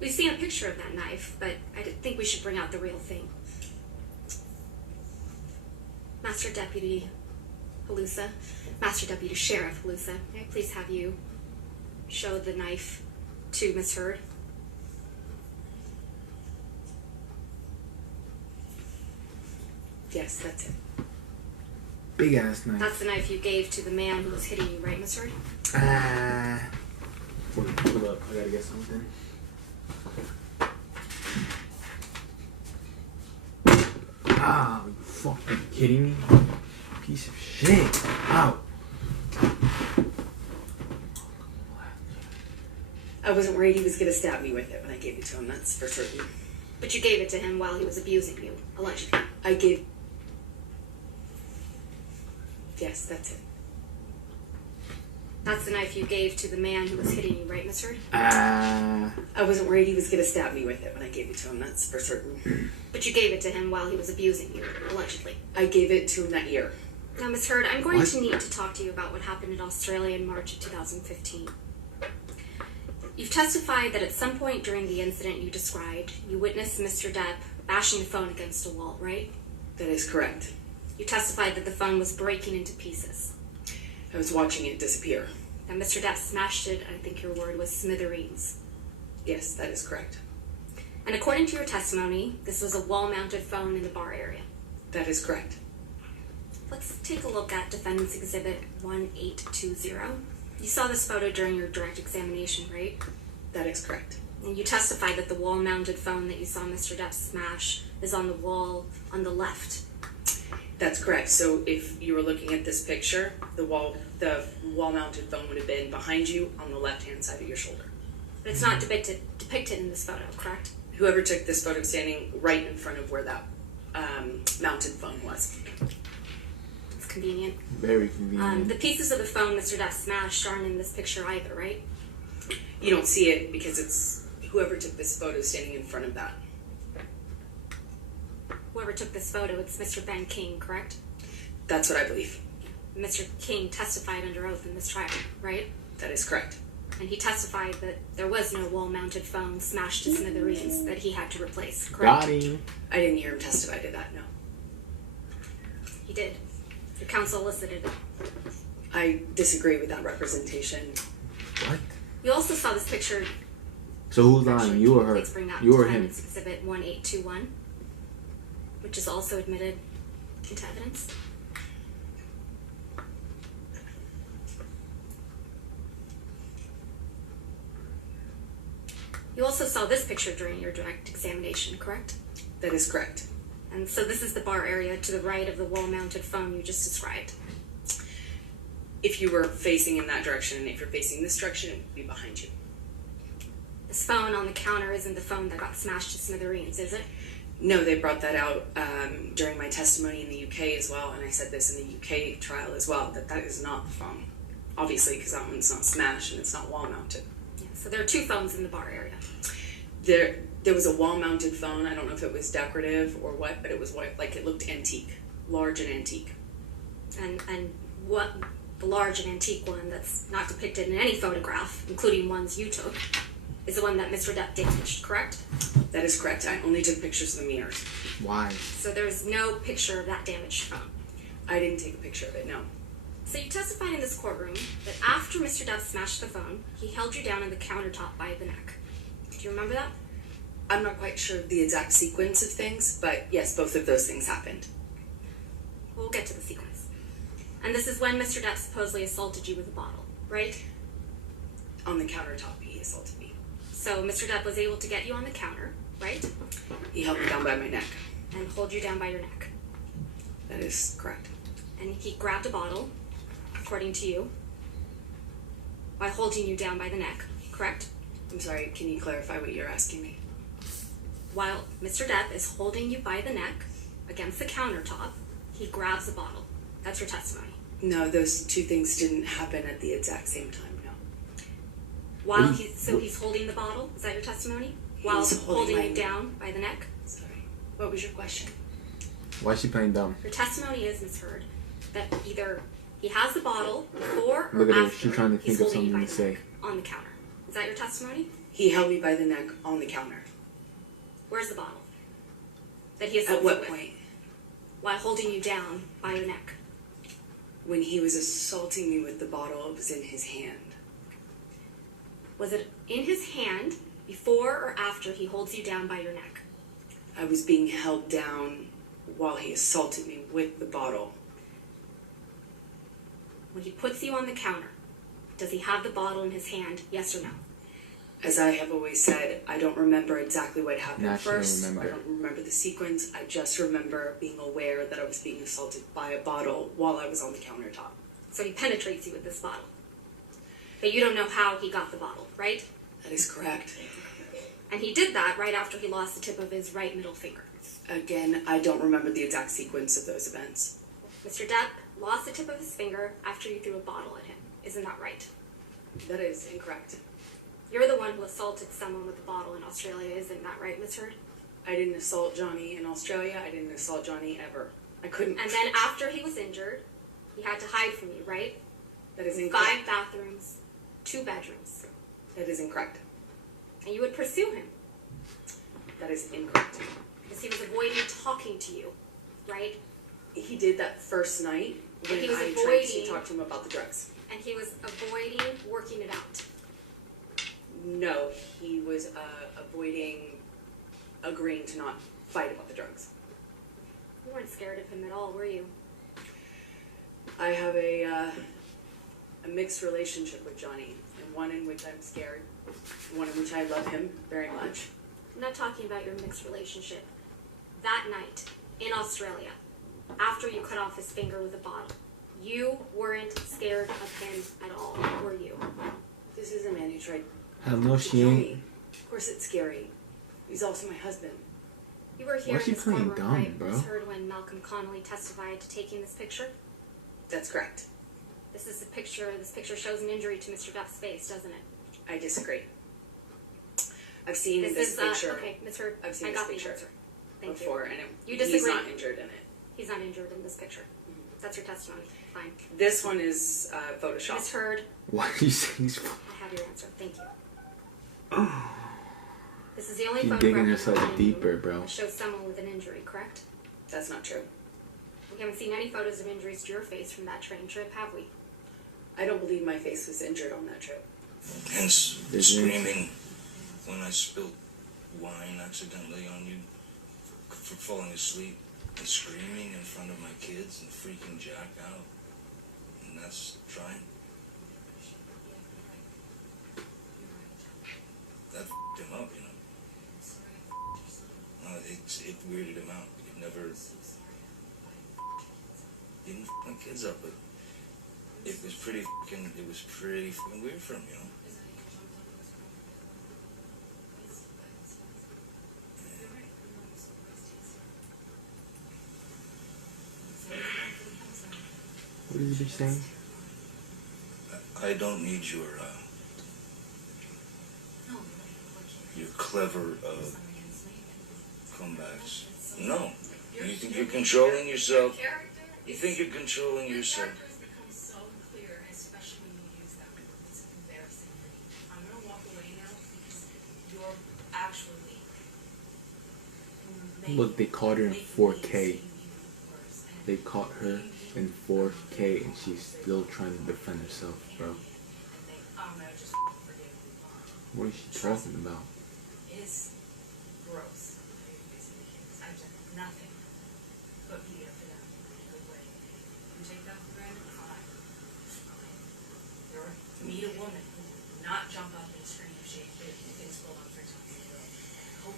We've seen a picture of that knife, but I think we should bring out the real thing. Master Deputy Halusa, Master Deputy Sheriff Halusa, may I please have you show the knife to Miss Heard? Yes, that's it. Big ass knife. That's the knife you gave to the man who was hitting you, right, Miss Heard? Hold up. I gotta get something. Ah, you fucking kidding me? Piece of shit. Ow. I wasn't worried he was going to stab me with it when I gave it to him, that's for certain. But you gave it to him while he was abusing you, allegedly. I gave... Yes, that's it. That's the knife you gave to the man who was hitting you, right, Miss Heard? I wasn't worried he was going to stab me with it when I gave it to him, that's for certain. But you gave it to him while he was abusing you, allegedly. I gave it to him that year. Now, Miss Heard, I'm going to need to talk to you about what happened in Australia in March of 2015. You've testified that at some point during the incident you described, you witnessed Mr. Depp bashing the phone against a wall, right? That is correct. You testified that the phone was breaking into pieces. I was watching it disappear. And Mr. Depp smashed it, I think your word was smithereens. Yes, that is correct. And according to your testimony, this was a wall-mounted phone in the bar area. That is correct. Let's take a look at Defendant's Exhibit 1820. You saw this photo during your direct examination, right? That is correct. And you testified that the wall-mounted phone that you saw Mr. Depp smash is on the wall on the left. That's correct. So if you were looking at this picture, the wall-mounted phone would have been behind you on the left-hand side of your shoulder. But it's not depicted in this photo, correct? Whoever took this photo standing right in front of where that mounted phone was. It's convenient. Very convenient. The pieces of the phone Mr. Depp smashed aren't in this picture either, right? You don't see it because it's whoever took this photo standing in front of that. Whoever took this photo, it's Mr. Ben King, correct? That's what I believe. Mr. King testified under oath in this trial, right? That is correct. And he testified that there was no wall-mounted phone smashed to smithereens that he had to replace, correct? Got him. I didn't hear him testify to that, no. He did. Your counsel elicited it. I disagree with that representation. What? You also saw this picture. So who's lying? You or her? Please bring up You or him? Defendant's Exhibit 1821, which is also admitted into evidence. You also saw this picture during your direct examination, correct? That is correct. And so this is the bar area to the right of the wall-mounted phone you just described. If you were facing in that direction, and if you're facing this direction, it would be behind you. This phone on the counter isn't the phone that got smashed to smithereens, is it? No, they brought that out during my testimony in the UK as well, and I said this in the UK trial as well, that is not the phone. Obviously, because that one's not smashed and it's not wall-mounted. Yeah, so there are two phones in the bar area. There was a wall-mounted phone. I don't know if it was decorative or what, but it was white, like it looked antique, large and antique. And what the large and antique one that's not depicted in any photograph, including ones you took, is the one that Mr. Depp damaged, correct? That is correct. I only took pictures of the mirrors. Why? So there's no picture of that damaged phone. I didn't take a picture of it, no. So you testified in this courtroom that after Mr. Depp smashed the phone, he held you down on the countertop by the neck. Do you remember that? I'm not quite sure of the exact sequence of things, but yes, both of those things happened. We'll get to the sequence. And this is when Mr. Depp supposedly assaulted you with a bottle, right? On the countertop, he assaulted me. So Mr. Depp was able to get you on the counter, right? He held me down by my neck. And hold you down by your neck. That is correct. And he grabbed a bottle, according to you, by holding you down by the neck, correct? I'm sorry, can you clarify what you're asking me? While Mr. Depp is holding you by the neck against the countertop, he grabs a bottle. That's your testimony. No, those two things didn't happen at the exact same time, no. While he's holding the bottle, is that your testimony? While holding you down by the neck? Sorry. What was your question? Why is she playing dumb? Your testimony is, Ms. Heard, that either he has the bottle before or Look at her. after She's trying to he's think of holding you something by to the say. neck on the counter. Is that your testimony? He held me by the neck on the counter. Where's the bottle? That he assaulted At what you with? point? While holding you down by your neck. When he was assaulting me with the bottle, it was in his hand. Was it in his hand before or after he holds you down by your neck? I was being held down while he assaulted me with the bottle. When he puts you on the counter, does he have the bottle in his hand, yes or no? As I have always said, I don't remember exactly what happened Naturally first. remember. I don't remember the sequence. I just remember being aware that I was being assaulted by a bottle while I was on the countertop. So he penetrates you with this bottle. But you don't know how he got the bottle, right? That is correct. And he did that right after he lost the tip of his right middle finger. Again, I don't remember the exact sequence of those events. Mr. Depp lost the tip of his finger after you threw a bottle at him. Isn't that right? That is incorrect. You're the one who assaulted someone with a bottle in Australia, isn't that right, Miss Heard? I didn't assault Johnny in Australia. I didn't assault Johnny ever. I couldn't. And then after he was injured, he had to hide from you, right? That is incorrect. 5 bathrooms, 2 bedrooms. That is incorrect. And you would pursue him That is incorrect. because he was avoiding talking to you, right? He did that first night when He was I tried to avoiding- talk to him about the drugs. And he was avoiding working it out. No, he was avoiding agreeing to not fight about the drugs. You weren't scared of him at all, were you? I have a mixed relationship with Johnny, and one in which I'm scared, one in which I love him very much. I'm not talking about your mixed relationship. That night in Australia, after you cut off his finger with a bottle, you weren't scared of him at all, were you? This is a man who tried Hell no, to she kill ain't. me. Of course it's scary. He's also my husband. You were here Why's she in this playing courtroom, dumb, right? bro? Was heard when Malcolm Connolly testified to taking this picture. That's correct. This is a picture. This picture shows an injury to Mr. Depp's face, doesn't it? I disagree. I've seen this is picture okay, Ms. Heard. I've seen I this got the picture answer. Thank before, you. and You he's disagree? not injured in it. He's not injured in this picture. That's your testimony. Fine. This one is Photoshop. Ms. Heard, Why do you say he's I have your answer. Thank you. This is the only You're photograph digging we yourself have deeper, bro. that shows someone with an injury, correct? That's not true. We haven't seen any photos of injuries to your face from that train trip, have we? I don't believe my face was injured on that trip. Hence, There's screaming when I spilled wine accidentally on you for falling asleep and screaming in front of my kids and freaking Jack out. And that's trying. That f***ed him up, you know. No, it weirded him out. He never didn't f*** my kids up, but it was pretty fucking weird for him, you know. What is he saying? I don't need your clever comebacks. No. You think you're controlling yourself? You think you're controlling yourself? Characters become so clear, especially when you use them. It's embarrassing for me. I'm gonna walk away now because you're actually Look, they caught her in 4K. They caught her in 4K and she's still trying to defend herself, bro. I'm gonna just forgive you. What is she talking about? It's gross. I've done nothing but be there for them in a good way. You take that for granted? Fine. You're right. To meet a woman who would not jump up and scream if things go on for something. I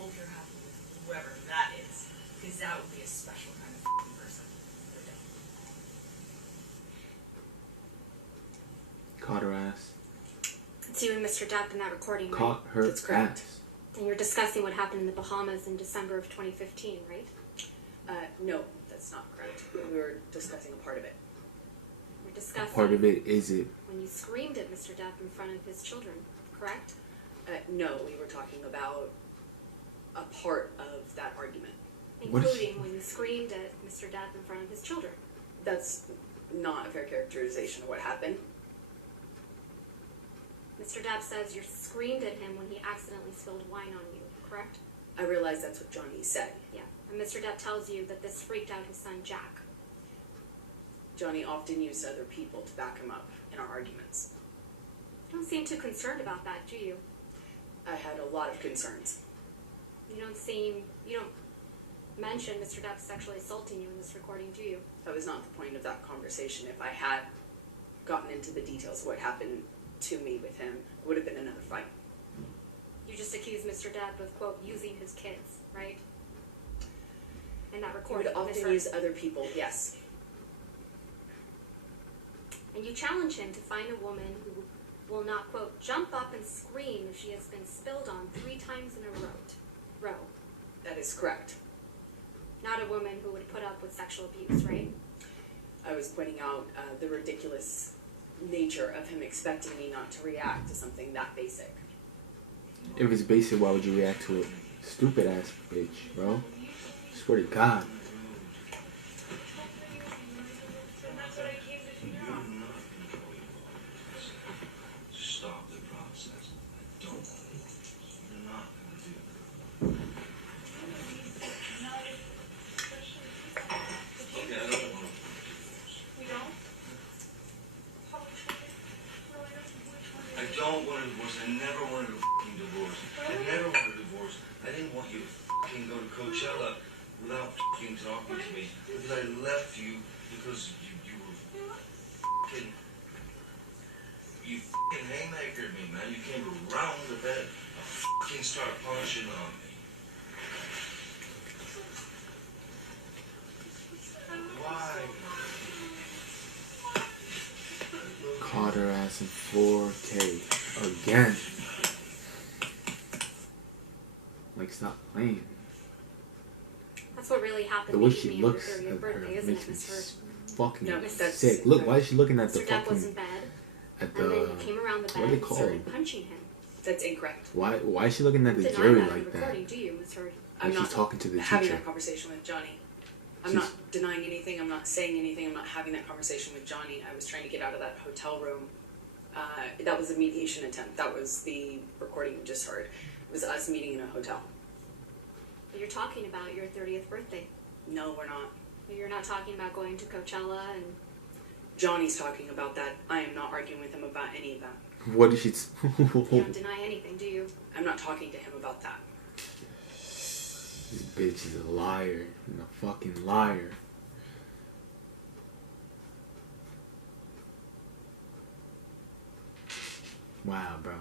hope you're happy with whoever that is. Because that would be a special kind of person. No doubt. Caught her ass. It's you and Mr. Depp in that recording, right? Caught her That's correct. ass. And you're discussing what happened in the Bahamas in December of 2015, right? No, that's not correct. We were discussing a part of it. We're discussing Part of it is it. when you screamed at Mr. Depp in front of his children, correct? No, we were talking about a part of that argument. What is- Including when you screamed at Mr. Depp in front of his children. That's not a fair characterization of what happened. Mr. Depp says you screamed at him when he accidentally spilled wine on you, correct? I realize that's what Johnny said. Yeah. And Mr. Depp tells you that this freaked out his son, Jack. Johnny often used other people to back him up in our arguments. You don't seem too concerned about that, do you? I had a lot of concerns. You don't mention Mr. Depp sexually assaulting you in this recording, do you? That was not the point of that conversation. If I had gotten into the details of what happened to me with him, it would have been another fight. You just accused Mr. Depp of, quote, using his kids, right? In that He recording. would often use other people, yes. And you challenge him to find a woman who will not, quote, jump up and scream if she has been spilled on 3 times in a row. That is correct. Not a woman who would put up with sexual abuse, right? I was pointing out the ridiculous nature of him expecting me not to react to something that basic. If it's basic, why would you react to it? Stupid ass bitch, bro. Swear to God. Stop the process. I don't. You're not going to do that. Okay, I don't want to. We don't? I don't want a divorce. I never wanted a fucking divorce. I never wanted a divorce. I didn't want you to fucking go to Coachella without fucking talking to me. Because I left you because you were fucking... You fucking haymakered me, man. You came around the bed and fucking start punching on me. Why? Caught her ass in 4K again. Like, stop playing. That's what really happened The way to she me looks on at your 30th birthday, her isn't makes it, me Miss Heard? fucking No, that's- sick. Look, why is she looking at the Mr. Depp was in fucking... bed, At and then the... you came around the what are bed they and started called? punching him. That's incorrect. Why is she looking at the Deny jury that on like that? recording, do you, Miss Heard? I'm Like not she's talking to the having teacher. that conversation with Johnny. I'm She's- not denying anything. I'm not saying anything. I'm not having that conversation with Johnny. I was trying to get out of that hotel room. That was a mediation attempt. That was the recording you just heard. It was us meeting in a hotel. But you're talking about your 30th birthday. No, we're not. You're not talking about going to Coachella and... Johnny's talking about that. I am not arguing with him about any of that. What did she... You don't deny anything, do you? I'm not talking to him about that. This bitch is a liar. And a fucking liar. Wow, bro.